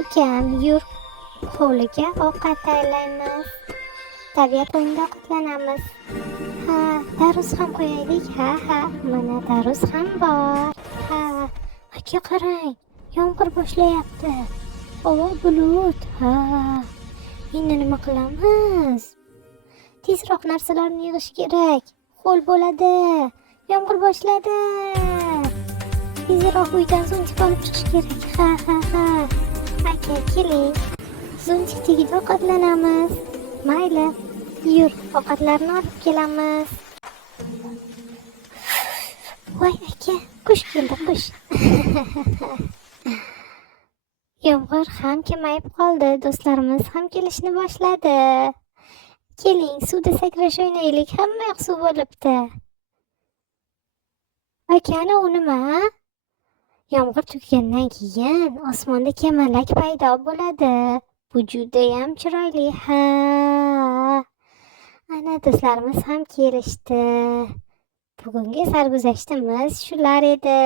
Ukam, yur, hovliga ovqat tayyorlaymiz. Tabiat o'yinida ovqatlanamiz. Ha, tarvuz ham qo'yaylik. Ha, mana tarvuz ham bor. Ha, aka qarang, yomg'ir boshlayapti. Havo bulut. Ha, endi nima qilamiz? Tezroq narsalarni yig'ish kerak. Ho'l bo'ladi. Yomg'ir boshladi. Tezroq uydan zuntik olib chiqish kerak. Ha. Aka, keling. Zuntik tagida ovqatlanamiz. Mayli, yur, ovqatlarni olib kelamiz. Voy aka, qush keldi, qush. Yomg'ir ham kamayib qoldi, do'stlarimiz ham kelishni boshladi. Keling, suvda sakrash o'ynaylik, hamma yoq suv bo'libdi. Akani u nima? Yomg'ir tugagandan keyin osmonda kamalak paydo bo'ladi. Bu judayam chiroyli. Ha. Ana do'stlarimiz ham kelishdi. Bugungi sarguzashtimiz shular edi.